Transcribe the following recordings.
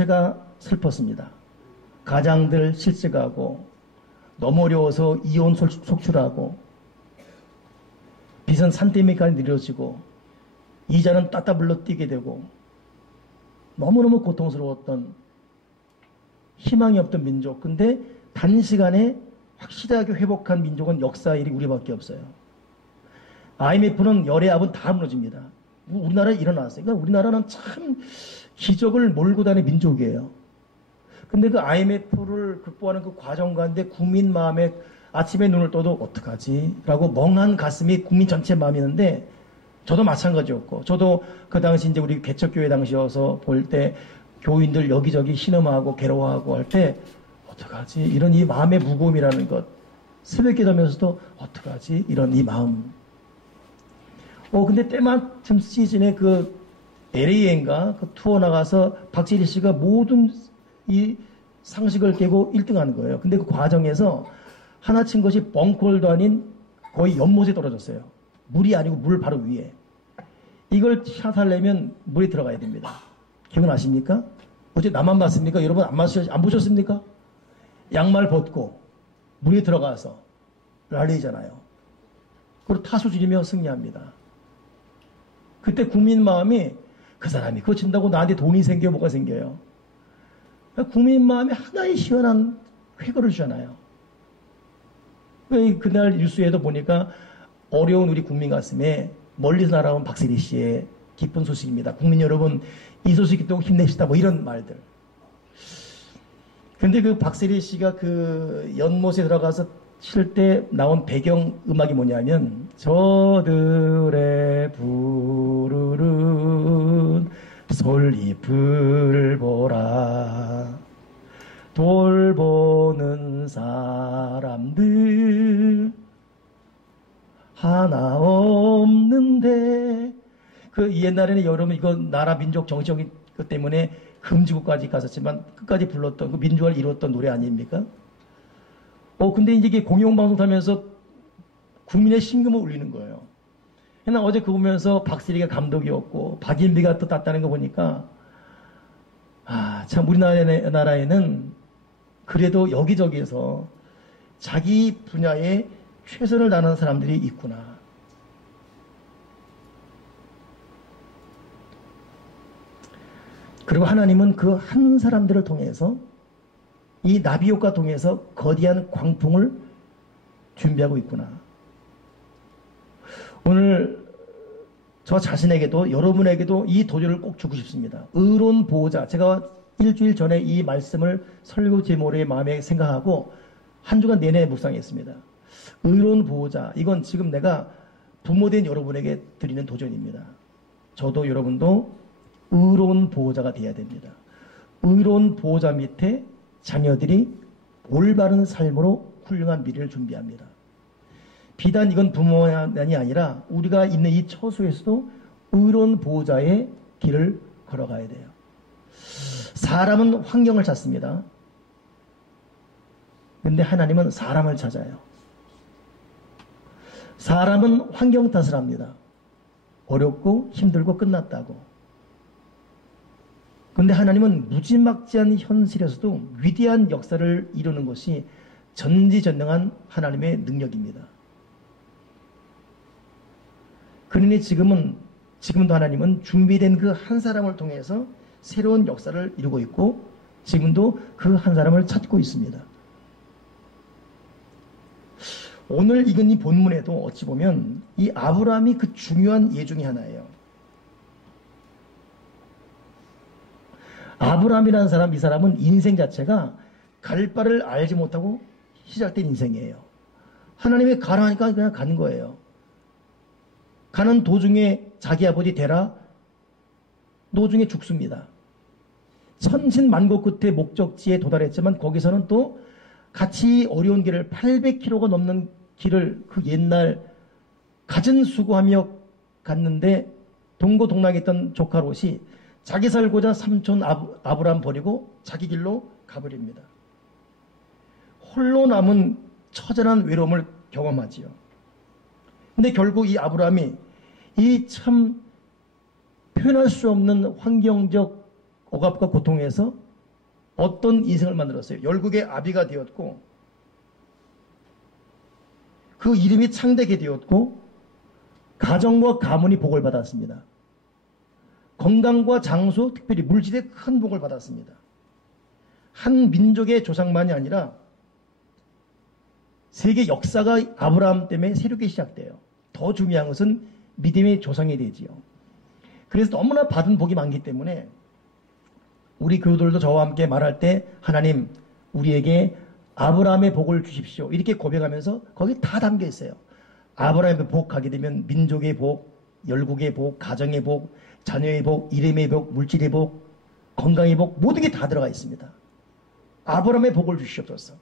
자체가 슬펐습니다. 가장들 실직하고 너무 어려워서 이혼 속출하고 빚은 산더미까지 늘어지고 이자는 따따블러 뛰게 되고 너무너무 고통스러웠던 희망이 없던 민족. 근데 단시간에 확실하게 회복한 민족은 역사 일이 우리밖에 없어요. IMF는 열의 압은 다 무너집니다. 우리나라에 일어났어요. 그러니까 우리나라는 참 기적을 몰고 다니는 민족이에요. 근데 그 IMF를 극복하는 그 과정 가운데 국민 마음에 아침에 눈을 떠도 어떡하지? 라고 멍한 가슴이 국민 전체 마음이었는데 저도 마찬가지였고 저도 그 당시 이제 우리 개척교회 당시여서 볼 때 교인들 여기저기 신음하고 괴로워하고 할 때 어떡하지? 이런 이 마음의 무거움이라는 것. 새벽 기도하면서도 어떡하지? 이런 이 마음. 근데 때마침 시즌에 그 LA인가 그 투어 나가서 박지리 씨가 모든 이 상식을 깨고 1등 하는 거예요. 근데 그 과정에서 하나 친 것이 벙콜도 아닌 거의 연못에 떨어졌어요. 물이 아니고 물 바로 위에. 이걸 샷하려면 물에 들어가야 됩니다. 기억나십니까? 어제 나만 봤습니까? 여러분 안 보셨습니까? 양말 벗고 물에 들어가서 랄리잖아요. 그리고 타수 줄이며 승리합니다. 그때 국민 마음이 그 사람이 그거 친다고 나한테 돈이 생겨 뭐가 생겨요. 국민 마음에 하나의 시원한 쾌거를 주잖아요. 그날 뉴스에도 보니까 어려운 우리 국민 가슴에 멀리서 날아온 박세리 씨의 기쁜 소식입니다. 국민 여러분 이 소식 듣고 힘내시다 뭐 이런 말들. 근데 그 박세리 씨가 그 연못에 들어가서 칠 때 나온 배경 음악이 뭐냐면 저들의 부르는 솔잎을 보라 돌보는 사람들 하나 없는데 그 옛날에는 여러분 이거 나라 민족 정치적인 것 때문에 금지구까지 갔었지만 끝까지 불렀던 그 민주화를 이뤘던 노래 아닙니까? 근데 이제 이게 공영방송 타면서 국민의 심금을 울리는 거예요. 나 어제 그거 보면서 박세리가 감독이었고 박인비가 또 땄다는 거 보니까 참 우리나라에는 그래도 여기저기에서 자기 분야에 최선을 다하는 사람들이 있구나. 그리고 하나님은 그 한 사람들을 통해서 이 나비효과 통해서 거대한 광풍을 준비하고 있구나. 오늘 저 자신에게도 여러분에게도 이 도전을 꼭 주고 싶습니다. 의로운 보호자. 제가 일주일 전에 이 말씀을 설교 제목의 마음에 생각하고 한 주간 내내 묵상했습니다. 의로운 보호자. 이건 지금 내가 부모된 여러분에게 드리는 도전입니다. 저도 여러분도 의로운 보호자가 되어야 됩니다. 의로운 보호자 밑에 자녀들이 올바른 삶으로 훌륭한 미래를 준비합니다. 비단 이건 부모만이 아니라 우리가 있는 이 처소에서도 의로운 보호자의 길을 걸어가야 돼요. 사람은 환경을 찾습니다. 근데 하나님은 사람을 찾아요. 사람은 환경 탓을 합니다. 어렵고 힘들고 끝났다고. 근데 하나님은 무지막지한 현실에서도 위대한 역사를 이루는 것이 전지전능한 하나님의 능력입니다. 그러니 지금도 하나님은 준비된 그 한 사람을 통해서 새로운 역사를 이루고 있고 지금도 그 한 사람을 찾고 있습니다. 오늘 읽은 이 본문에도 어찌 보면 이 아브라함이 그 중요한 예 중에 하나예요. 아브라함이라는 사람, 이 사람은 인생 자체가 갈 바를 알지 못하고 시작된 인생이에요. 하나님이 가라 하니까 그냥 가는 거예요. 가는 도중에 자기 아버지 데라 노중에 죽습니다. 천신만고 끝에 목적지에 도달했지만 거기서는 또 같이 어려운 길을 800km가 넘는 길을 그 옛날 갖은 수고하며 갔는데 동고동락했던 조카 롯이 자기 살고자 삼촌 아브람 버리고 자기 길로 가버립니다. 홀로 남은 처절한 외로움을 경험하지요. 근데 결국 이 아브람이 이 참 표현할 수 없는 환경적 억압과 고통에서 어떤 인생을 만들었어요. 열국의 아비가 되었고 그 이름이 창대게 되었고 가정과 가문이 복을 받았습니다. 건강과 장수, 특별히 물질에 큰 복을 받았습니다. 한 민족의 조상만이 아니라 세계 역사가 아브라함 때문에 새롭게 시작돼요. 더 중요한 것은 믿음의 조상이 되지요. 그래서 너무나 받은 복이 많기 때문에 우리 교우들도 저와 함께 말할 때 하나님 우리에게 아브라함의 복을 주십시오. 이렇게 고백하면서 거기 다 담겨 있어요. 아브라함의 복 가게 되면 민족의 복, 열국의 복, 가정의 복, 자녀의 복, 이름의 복, 물질의 복, 건강의 복 모든 게 다 들어가 있습니다. 아브라함의 복을 주시옵소서.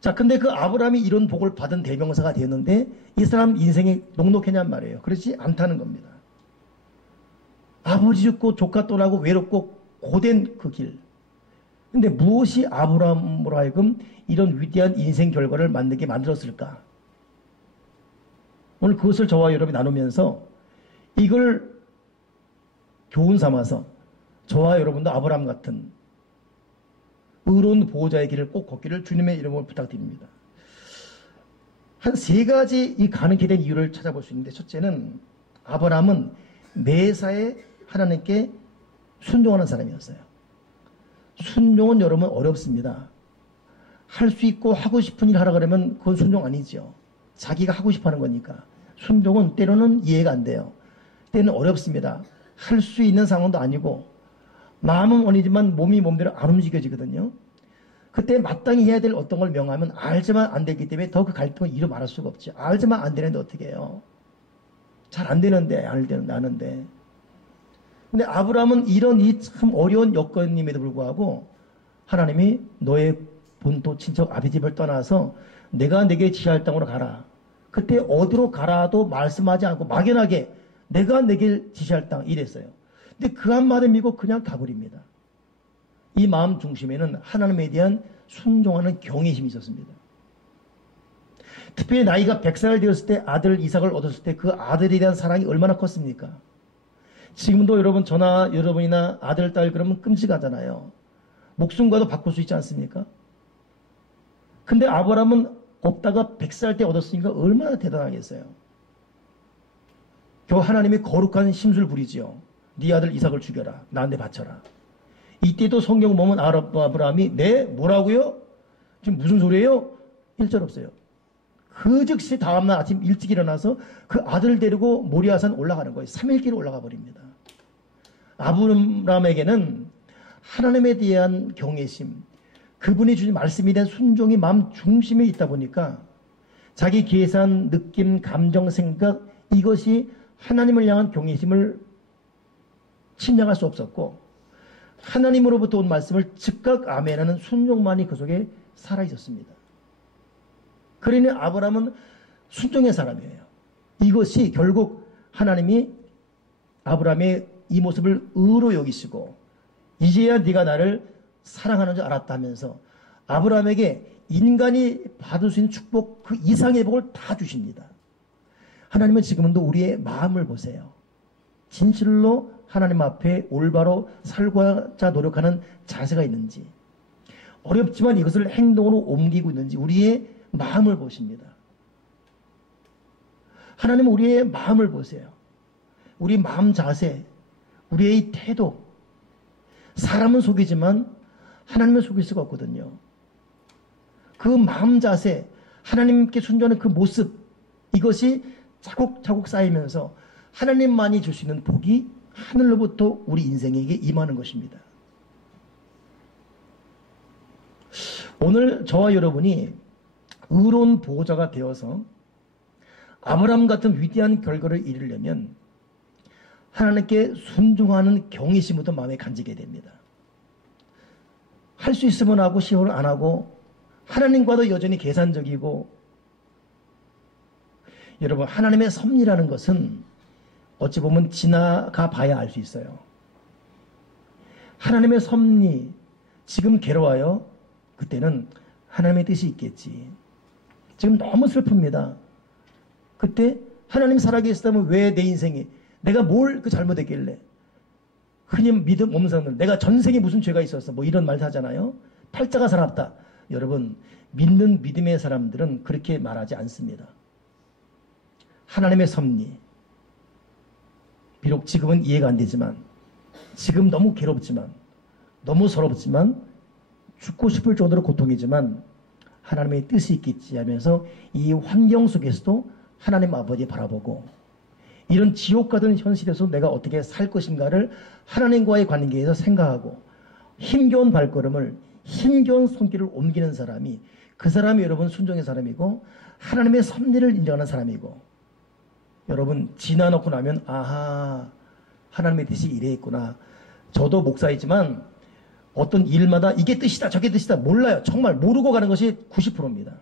자, 근데 그 아브라함이 이런 복을 받은 대명사가 되었는데 이 사람 인생이 녹록했냔 말이에요. 그렇지 않다는 겁니다. 아버지 죽고 조카 떠나고 외롭고 고된 그 길. 근데 무엇이 아브라함으로 하여금 이런 위대한 인생 결과를 만들게 만들었을까? 오늘 그것을 저와 여러분이 나누면서 이걸 교훈 삼아서 저와 여러분도 아브라함 같은 의로운 보호자의 길을 꼭 걷기를 주님의 이름으로 부탁드립니다. 한 세 가지 이 가능케 된 이유를 찾아볼 수 있는데 첫째는 아브라함은 매사에 하나님께 순종하는 사람이었어요. 순종은 여러분 어렵습니다. 할 수 있고 하고 싶은 일 하라 그러면 그건 순종 아니죠. 자기가 하고 싶어 하는 거니까. 순종은 때로는 이해가 안 돼요. 때는 어렵습니다. 할 수 있는 상황도 아니고 마음은 원이지만 몸이 몸대로 안 움직여지거든요. 그때 마땅히 해야 될 어떤 걸 명하면 알지만 안 되기 때문에 더 그 갈등을 이루 말할 수가 없지. 알지만 안 되는데 어떻게 해요? 잘 안 되는데 아는데. 근데 아브라함은 이런 이 참 어려운 여건임에도 불구하고 하나님이 너의 본토 친척 아비 집을 떠나서 내가 내게 지시할 땅으로 가라. 그때 어디로 가라도 말씀하지 않고 막연하게 내가 내게 지시할 땅 이랬어요. 근데 그 한마디 믿고 그냥 가버립니다. 이 마음 중심에는 하나님에 대한 순종하는 경외심이 있었습니다. 특별히 나이가 100살 되었을 때 아들 이삭을 얻었을 때 그 아들에 대한 사랑이 얼마나 컸습니까? 지금도 여러분 저나 여러분이나 아들 딸 그러면 끔찍하잖아요. 목숨과도 바꿀 수 있지 않습니까? 근데 아브라함은 없다가 100살 때 얻었으니까 얼마나 대단하겠어요. 겨우 하나님이 거룩한 심술 부리지요. 네 아들 이삭을 죽여라. 나한테 바쳐라. 이때도 성경 보면 아브라함이 네? 뭐라고요? 지금 무슨 소리예요? 1절 없어요. 그 즉시 다음날 아침 일찍 일어나서 그 아들을 데리고 모리아산 올라가는 거예요. 3일길 올라가 버립니다. 아브라함에게는 하나님에 대한 경외심, 그분이 주신 말씀에 대한 순종이 마음 중심에 있다 보니까 자기 계산, 느낌, 감정, 생각 이것이 하나님을 향한 경외심을 침략할 수 없었고 하나님으로부터 온 말씀을 즉각 아멘하는 순종만이 그 속에 살아있었습니다. 그러니 아브라함은 순종의 사람이에요. 이것이 결국 하나님이 아브라함의 이 모습을 의로 여기시고 이제야 네가 나를 사랑하는 줄 알았다 하면서 아브라함에게 인간이 받을 수 있는 축복 그 이상의 복을 다 주십니다. 하나님은 지금도 우리의 마음을 보세요. 진실로 하나님 앞에 올바로 살고자 노력하는 자세가 있는지 어렵지만 이것을 행동으로 옮기고 있는지 우리의 마음을 보십니다. 하나님은 우리의 마음을 보세요. 우리 마음 자세, 우리의 태도. 사람은 속이지만 하나님은 속일 수가 없거든요. 그 마음 자세, 하나님께 순종하는 그 모습 이것이 차곡차곡 쌓이면서 하나님만이 줄 수 있는 복이 하늘로부터 우리 인생에게 임하는 것입니다. 오늘 저와 여러분이 의로운 보호자가 되어서 아브라함 같은 위대한 결과를 이루려면 하나님께 순종하는 경외심부터 마음에 간직해야 됩니다. 할 수 있으면 하고 시험을 안 하고 하나님과도 여전히 계산적이고 여러분 하나님의 섭리라는 것은 어찌 보면 지나가 봐야 알 수 있어요. 하나님의 섭리 지금 괴로워요. 그때는 하나님의 뜻이 있겠지. 지금 너무 슬픕니다. 그때 하나님 살아계시다면 왜 내 인생이 내가 뭘 그 잘못했길래 흔히 믿음 없는 사람들, 내가 전생에 무슨 죄가 있었어, 뭐 이런 말 하잖아요. 팔자가 사납다. 여러분, 믿는 믿음의 사람들은 그렇게 말하지 않습니다. 하나님의 섭리, 비록 지금은 이해가 안 되지만, 지금 너무 괴롭지만, 너무 서럽지만, 죽고 싶을 정도로 고통이지만 하나님의 뜻이 있겠지 하면서 이 환경 속에서도 하나님 아버지 바라보고, 이런 지옥 같은 현실에서 내가 어떻게 살 것인가를 하나님과의 관계에서 생각하고, 힘겨운 발걸음을, 힘겨운 손길을 옮기는 사람이, 그 사람이 여러분 순종의 사람이고 하나님의 섭리를 인정하는 사람이고, 여러분 지나놓고 나면 아하, 하나님의 뜻이 이래 있구나. 저도 목사이지만 어떤 일마다 이게 뜻이다 저게 뜻이다 몰라요. 정말 모르고 가는 것이 90%입니다.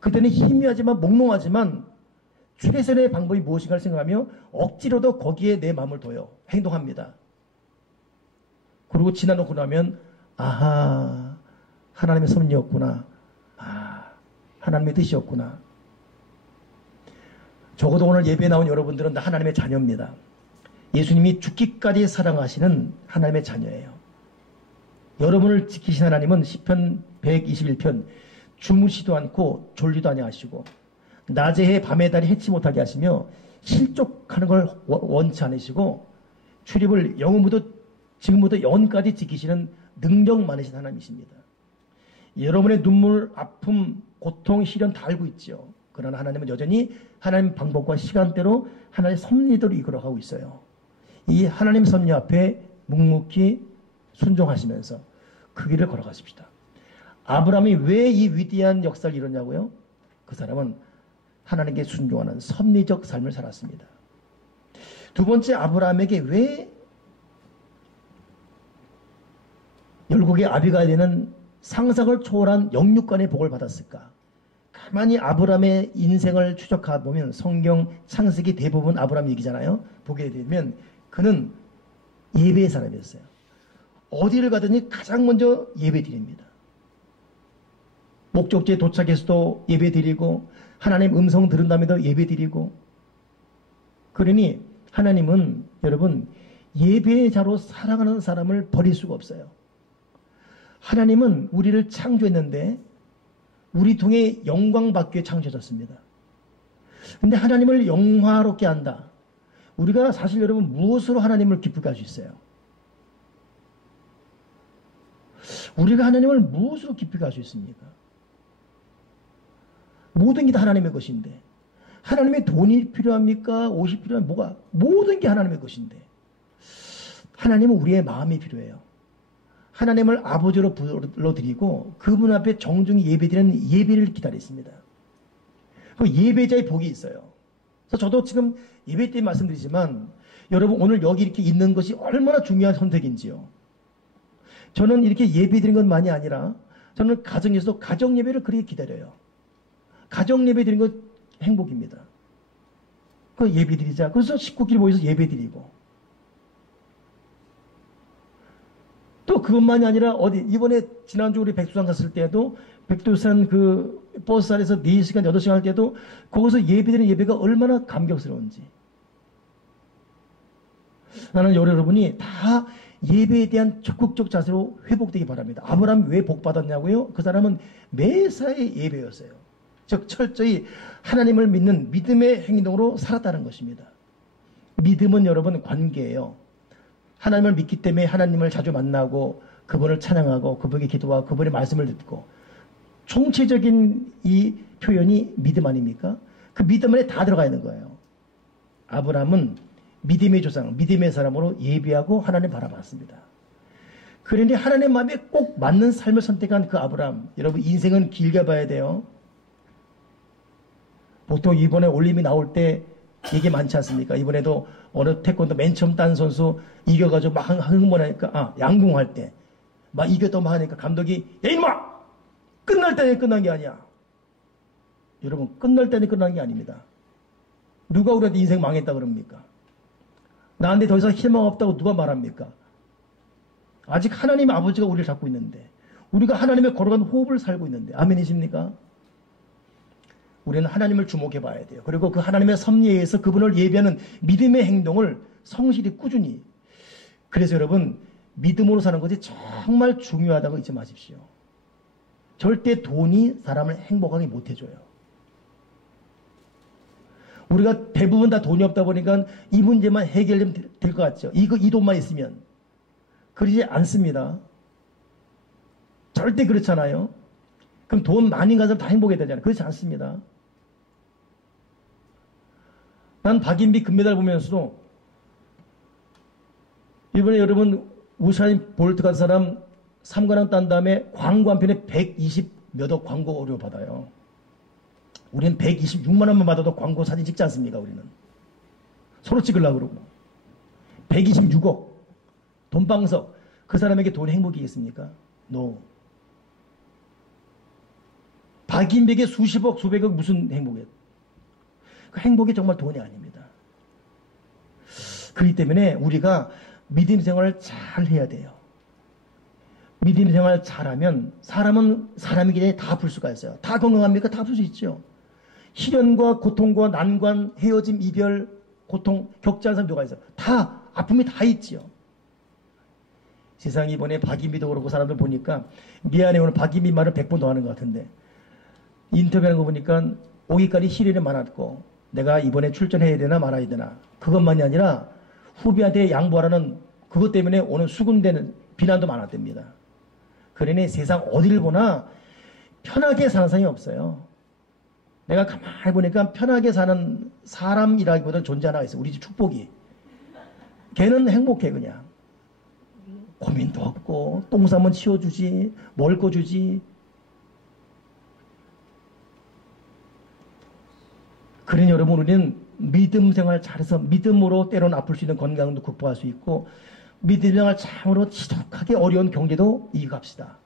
그때는 희미하지만 몽롱하지만 최선의 방법이 무엇인가를 생각하며 억지로도 거기에 내 마음을 둬요. 행동합니다. 그리고 지나놓고 나면 아하, 하나님의 섭리였구나. 아, 하나님의 뜻이었구나. 적어도 오늘 예배에 나온 여러분들은 다 하나님의 자녀입니다. 예수님이 죽기까지 사랑하시는 하나님의 자녀예요. 여러분을 지키신 하나님은 시편 121편 주무시도 않고 졸리도 아니하시고 낮에 해 밤에 달이 해치 못하게 하시며 실족하는 걸 원치 않으시고 출입을 영원부터 지금부터 영원까지 지키시는 능력 많으신 하나님이십니다. 여러분의 눈물, 아픔, 고통, 시련 다 알고 있죠. 그러나 하나님은 여전히 하나님 방법과 시간대로 하나님의 섭리대로 이끌어가고 있어요. 이 하나님 섭리 앞에 묵묵히 순종하시면서 그 길을 걸어가십시다. 아브라함이 왜 이 위대한 역사를 이뤘냐고요? 그 사람은 하나님께 순종하는 섭리적 삶을 살았습니다. 두 번째, 아브라함에게 왜 열국의 아비가 되는 상상을 초월한 영육간의 복을 받았을까? 가만히 아브라함의 인생을 추적해보면 성경 창세기 대부분 아브라함 얘기잖아요. 보게 되면 그는 예배의 사람이었어요. 어디를 가든지 가장 먼저 예배 드립니다. 목적지에 도착해서도 예배 드리고 하나님 음성 들은 다음에도 예배 드리고, 그러니 하나님은 여러분 예배의 자로 살아가는 사람을 버릴 수가 없어요. 하나님은 우리를 창조했는데 우리 통해 영광 받기 위해 창조했습니다. 근데 하나님을 영화롭게 한다. 우리가 사실 여러분 무엇으로 하나님을 기쁘게 할 수 있어요? 우리가 하나님을 무엇으로 기쁘게 할 수 있습니까? 모든 게 다 하나님의 것인데, 하나님의 돈이 필요합니까? 옷이 필요합니까? 뭐가? 모든 게 하나님의 것인데, 하나님은 우리의 마음이 필요해요. 하나님을 아버지로 불러드리고 그분 앞에 정중히 예배드리는 예배를 기다렸습니다. 그 예배자의 복이 있어요. 그래서 저도 지금 예배 때 말씀드리지만 여러분 오늘 여기 이렇게 있는 것이 얼마나 중요한 선택인지요. 저는 이렇게 예배드리는 것만이 아니라 저는 가정에서도 가정 예배를 그렇게 기다려요. 가정 예배 드리는 것 행복입니다. 그 예배 드리자. 그래서 식구끼리 모여서 예배 드리고, 또 그것만이 아니라 어디 이번에 지난주 우리 백두산 갔을 때도 백두산 그 버스 안에서 4시간 8시간 할 때도 거기서 예배드리는 예배가 얼마나 감격스러운지. 나는 여러분이 다 예배에 대한 적극적 자세로 회복되기 바랍니다. 아브라함이 왜 복 받았냐고요? 그 사람은 매사에 예배였어요. 즉 철저히 하나님을 믿는 믿음의 행동으로 살았다는 것입니다. 믿음은 여러분 관계예요. 하나님을 믿기 때문에 하나님을 자주 만나고 그분을 찬양하고 그분에게 기도하고 그분의 말씀을 듣고, 총체적인 이 표현이 믿음 아닙니까? 그 믿음 안에 다 들어가 있는 거예요. 아브라함은 믿음의 조상, 믿음의 사람으로 예비하고 하나님 바라봤습니다. 그런데 하나님 마음에 꼭 맞는 삶을 선택한 그 아브라함, 여러분 인생은 길게 봐야 돼요. 보통 이번에 올림픽 나올 때 얘기 많지 않습니까? 이번에도 어느 태권도 맨 처음 딴 선수 이겨가지고 막 흥분하니까, 양궁할 때 막 이겼다고 막 하니까 감독이 야 이놈아! 끝날 때는 끝난 게 아니야. 여러분 끝날 때는 끝난 게 아닙니다. 누가 우리한테 인생 망했다 그럽니까? 나한테 더 이상 희망 없다고 누가 말합니까? 아직 하나님 아버지가 우리를 잡고 있는데, 우리가 하나님의 걸어간 호흡을 살고 있는데, 아멘이십니까? 우리는 하나님을 주목해 봐야 돼요. 그리고 그 하나님의 섭리에 의해서 그분을 예배하는 믿음의 행동을 성실히 꾸준히. 그래서 여러분, 믿음으로 사는 것이 정말 중요하다고 잊지 마십시오. 절대 돈이 사람을 행복하게 못해줘요. 우리가 대부분 다 돈이 없다 보니까 이 문제만 해결되면 될 것 같죠. 이 돈만 있으면. 그러지 않습니다. 절대 그렇잖아요. 그럼 돈 많이 가서 다 행복해야 되잖아요. 그렇지 않습니다. 난 박인비 금메달 보면서도 이번에 여러분 우사인 볼트 같은 사람 3관왕 딴 다음에 광고 한 편에 120 몇억 광고료 받아요. 우리는 126만 원만 받아도 광고 사진 찍지 않습니까? 우리는 서로 찍으려고 그러고 126억 돈방석. 그 사람에게 돈이 행복이겠습니까? No. 박인백의 수십억 수백억 무슨 행복이에요? 그 행복이 정말 돈이 아닙니다. 그렇기 때문에 우리가 믿음 생활을 잘 해야 돼요. 믿음 생활 잘하면 사람은 사람이기 때문에 다 아플 수가 있어요. 다 건강합니까? 다 아플 수 있죠. 시련과 고통과 난관, 헤어짐, 이별, 고통, 겪지않은 사람 누가 있어요? 다 아픔이 다 있지요. 세상에 이번에 박인비도 그렇고 사람들 보니까 미안해 오늘 박인비 말을 100번 더 하는 것 같은데 인터뷰하는 거 보니까 오기까지 시련이 많았고 내가 이번에 출전해야 되나 말아야 되나 그것만이 아니라 후배한테 양보하라는 그것 때문에 오늘 수군되는 비난도 많았답니다. 그러니 세상 어디를 보나 편하게 사는 사람이 없어요. 내가 가만히 보니까 편하게 사는 사람이라기보다는 존재 하나가 있어요. 우리 집 축복이. 걔는 행복해 그냥. 고민도 없고 똥 싸면 치워주지 먹을 거 주지. 그러니 여러분 우리는 믿음 생활 잘해서 믿음으로 때로는 아플 수 있는 건강도 극복할 수 있고 믿음 생활 참으로 지독하게 어려운 경제도 이겨갑시다.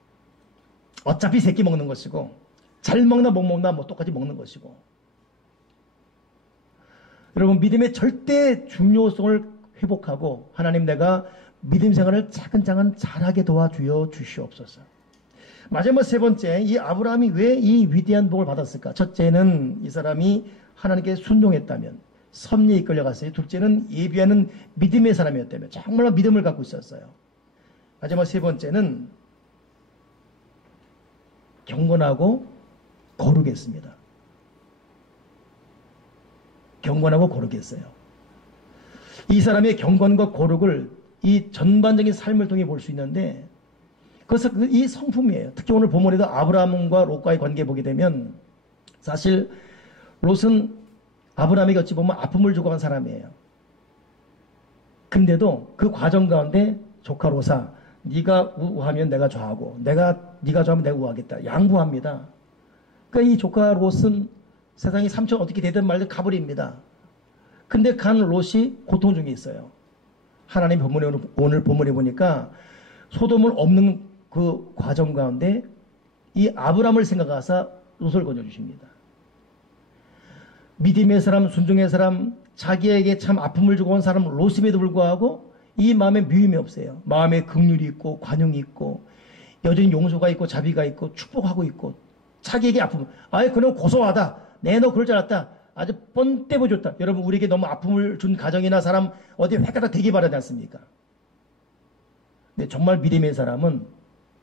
어차피 새끼 먹는 것이고 잘 먹나 못 먹나 뭐 똑같이 먹는 것이고. 여러분 믿음의 절대 중요성을 회복하고 하나님 내가 믿음 생활을 차근차근 잘하게 도와주여 주시옵소서. 마지막 세 번째, 이 아브라함이 왜 이 위대한 복을 받았을까? 첫째는 이 사람이 하나님께 순종했다면 섭리에 이끌려갔어요. 둘째는 예비하는 믿음의 사람이었다면 정말로 믿음을 갖고 있었어요. 마지막 세 번째는 경건하고 거룩했습니다. 경건하고 거룩했어요. 이 사람의 경건과 거룩을 이 전반적인 삶을 통해 볼 수 있는데 그래서 이 성품이에요. 특히 오늘 본문에도 아브라함과 롯과의 관계 보게 되면 사실 롯은 아브라함에게 어찌 보면 아픔을 주고 간 사람이에요. 근데도 그 과정 가운데 조카 롯아 네가 우하면 내가 좌하고 네가 좌하면 내가 우하겠다. 양보합니다. 그러니까 이 조카 롯은 세상에 삼촌 어떻게 되든 말든 가버립니다. 근데 간 롯이 고통 중에 있어요. 하나님 오늘 본문에 보니까 소돔을 없는 그 과정 가운데 이 아브라함을 생각하사 롯을 건져주십니다. 믿음의 사람, 순종의 사람, 자기에게 참 아픔을 주고 온 사람 롯임에도 불구하고 이 마음에 미움이 없어요. 마음에 긍휼이 있고 관용이 있고 여전히 용서가 있고 자비가 있고 축복하고 있고 자기에게 아픔. 아예 그놈 고소하다. 너 그럴 줄 알았다. 아주 뻔 때려줬다. 여러분 우리에게 너무 아픔을 준 가정이나 사람 어디 회가다 되게 바라지 않습니까? 근데 정말 믿음의 사람은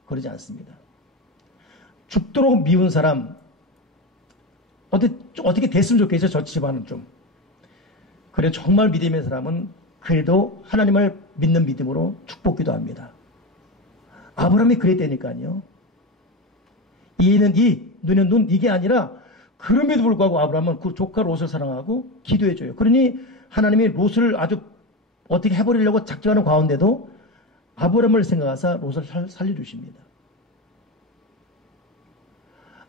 그러지 않습니다. 죽도록 미운 사람 어떻게 됐으면 좋겠죠. 저 집안은 좀. 그래 정말 믿음의 사람은 그래도 하나님을 믿는 믿음으로 축복기도 합니다. 아브라함이 그랬다니까요. 이는 이, 눈은 눈 이게 아니라 그럼에도 불구하고 아브라함은 그 조카 롯을 사랑하고 기도해줘요. 그러니 하나님이 롯을 아주 어떻게 해버리려고 작정하는 가운데도 아브라함을 생각하사 롯을 살려주십니다.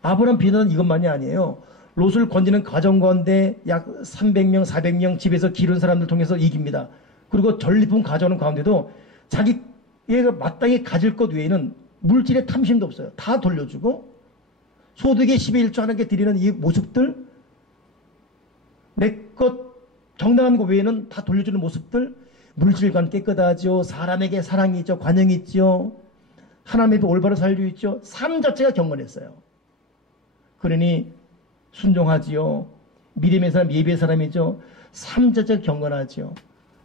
아브라함 비난은 이것만이 아니에요. 롯을 건지는 가정 가운데 약 300명, 400명 집에서 기른 사람들 통해서 이깁니다. 그리고 전리품 가져오는 가운데도 자기가 마땅히 가질 것 외에는 물질의 탐심도 없어요. 다 돌려주고 소득의 10의 1조 하나님께 드리는 이 모습들 내 것 정당한 것 외에는 다 돌려주는 모습들 물질관 깨끗하죠. 사람에게 사랑이 있죠. 관용이 있죠. 하나님의 올바른 살려 있죠. 삶 자체가 경건했어요. 그러니 순종하지요. 믿음의 사람, 예배의 사람이죠. 삶 자체가 경건하지요.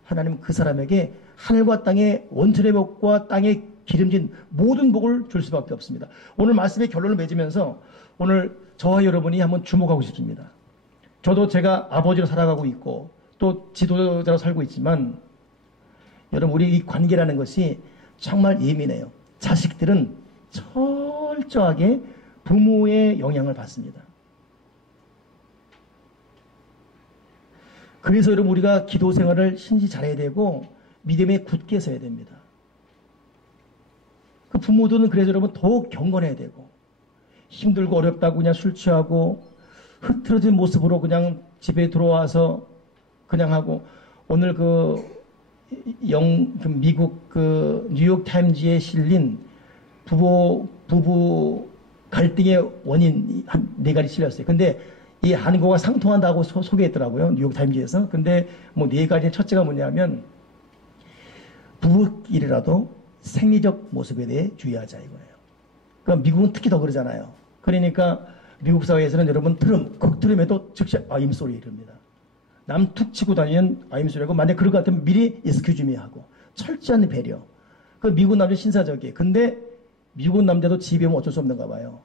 하나님 그 사람에게 하늘과 땅의 원천의 복과 땅에 기름진 모든 복을 줄 수밖에 없습니다. 오늘 말씀의 결론을 맺으면서 오늘 저와 여러분이 한번 주목하고 싶습니다. 저도 제가 아버지로 살아가고 있고 또 지도자로 살고 있지만 여러분 우리 이 관계라는 것이 정말 예민해요. 자식들은 철저하게 부모의 영향을 받습니다. 그래서 여러분 우리가 기도 생활을 신지 잘해야 되고 믿음에 굳게 서야 됩니다. 그 부모들은 그래서 여러분 더욱 경건해야 되고 힘들고 어렵다고 그냥 술 취하고 흐트러진 모습으로 그냥 집에 들어와서 그냥 하고 오늘 그 미국 그 뉴욕 타임즈에 실린 부부 갈등의 원인 한 4가지 실렸어요. 근데 이 한국어가 상통한다고 소개했더라고요. 뉴욕 타임즈에서. 근데 뭐 4가지 첫째가 뭐냐면 부부끼리라도 생리적 모습에 대해 주의하자 이거예요. 그러니까 미국은 특히 더 그러잖아요. 그러니까 미국 사회에서는 여러분 극트름에도 즉시 I'm sorry 이럽니다. 남 툭 치고 다니는 I'm sorry하고 만약 그럴 것 같으면 미리 excuse me 하고 철저한 배려. 그 미국 남자 신사적이에요. 근데 미국 남자도 집에 오면 어쩔 수 없는가 봐요.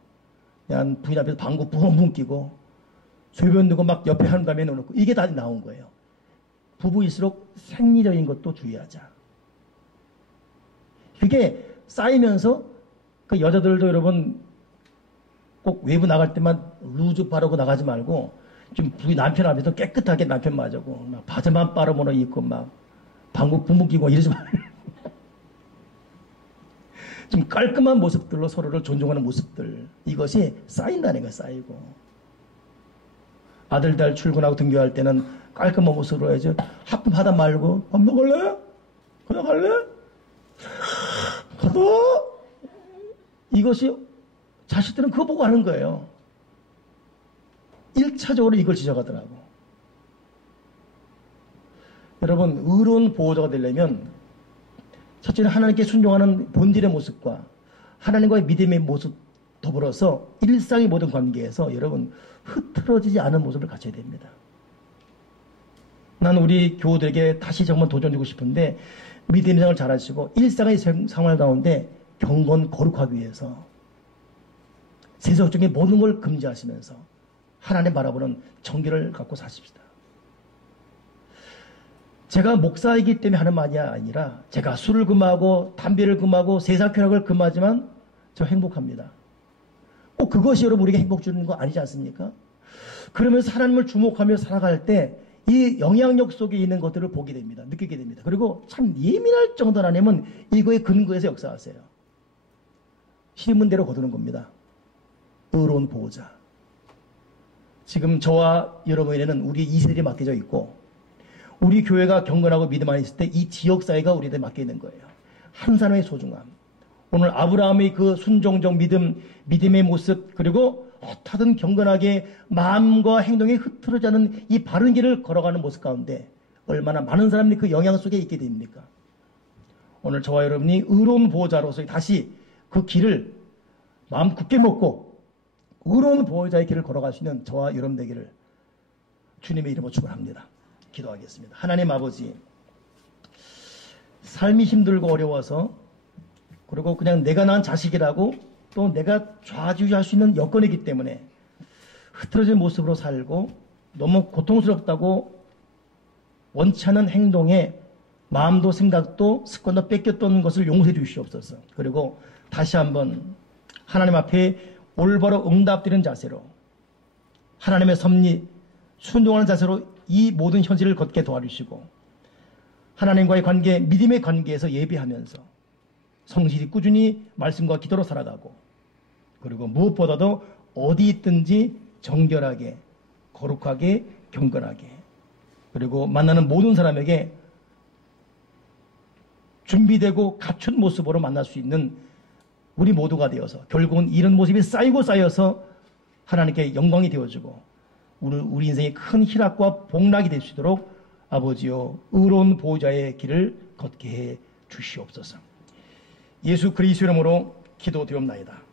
그냥 부인 앞에서 방구 붕붕 끼고 소변 넣고 막 옆에 한 다음에 넣어놓고 이게 다 나온 거예요. 부부일수록 생리적인 것도 주의하자. 그게 쌓이면서 그 여자들도 여러분 꼭 외부 나갈 때만 루즈 바르고 나가지 말고 좀 남편 앞에서 깨끗하게 남편 맞고 막 바지만 빨아모너 입고 막 방구 붕붕 끼고 이러지 말고 좀 깔끔한 모습들로 서로를 존중하는 모습들 이것이 쌓인다는 거예요. 쌓이고 아들들 출근하고 등교할 때는 깔끔한 모습으로 해야지 하품하다 말고 밥 먹을래? 그냥 갈래? 가자 이것이 자식들은 그거 보고 하는 거예요. 1차적으로 이걸 지적하더라고. 여러분 의로운 보호자가 되려면 첫째는 하나님께 순종하는 본질의 모습과 하나님과의 믿음의 모습 더불어서 일상의 모든 관계에서 여러분 흐트러지지 않은 모습을 갖춰야 됩니다. 나는 우리 교우들에게 다시 정말 도전 주고 싶은데 믿음의 생활을 잘하시고 일상의 생활 가운데 경건 거룩하기 위해서 세속적인 모든 걸 금지하시면서 하나님 바라보는 정결을 갖고 사십시다. 제가 목사이기 때문에 하는 말이 아니라 제가 술을 금하고 담배를 금하고 세상 쾌락을 금하지만 저 행복합니다. 꼭 그것이 여러분 우리에게 행복 주는 거 아니지 않습니까? 그러면서 하나님을 주목하며 살아갈 때 이 영향력 속에 있는 것들을 보게 됩니다. 느끼게 됩니다. 그리고 참 예민할 정도는 아니면 이거에 근거해서 역사하세요. 시문대로 거두는 겁니다. 의로운 보호자. 지금 저와 여러분에게는 우리 2세들이 맡겨져 있고 우리 교회가 경건하고 믿음 안에 있을 때 이 지역사회가 우리한테 맡겨 있는 거예요. 한 사람의 소중함. 오늘 아브라함의 그 순종적 믿음의 모습 그리고 헛하든 경건하게 마음과 행동이 흐트러지지 않은 이 바른 길을 걸어가는 모습 가운데 얼마나 많은 사람들이 그 영향 속에 있게 됩니까? 오늘 저와 여러분이 의로운 보호자로서 다시 그 길을 마음 굳게 먹고 의로운 보호자의 길을 걸어갈 수 있는 저와 여러분 되기를 주님의 이름으로 축원합니다. 기도하겠습니다. 하나님 아버지, 삶이 힘들고 어려워서 그리고 그냥 내가 낳은 자식이라고 또 내가 좌지우지할 수 있는 여건이기 때문에 흐트러진 모습으로 살고 너무 고통스럽다고 원치 않은 행동에 마음도 생각도 습관도 뺏겼던 것을 용서해 주시옵소서. 그리고 다시 한번 하나님 앞에 올바로 응답드리는 자세로 하나님의 섭리 순종하는 자세로 이 모든 현실을 걷게 도와주시고 하나님과의 관계, 믿음의 관계에서 예배하면서 성실히 꾸준히 말씀과 기도로 살아가고 그리고 무엇보다도 어디 있든지 정결하게 거룩하게 경건하게 그리고 만나는 모든 사람에게 준비되고 갖춘 모습으로 만날 수 있는 우리 모두가 되어서 결국은 이런 모습이 쌓이고 쌓여서 하나님께 영광이 되어지고 우리 인생의 큰 희락과 복락이 될 수 있도록 아버지여 의로운 보호자의 길을 걷게 해 주시옵소서. 예수 그리스도 이름으로 기도드리옵나이다.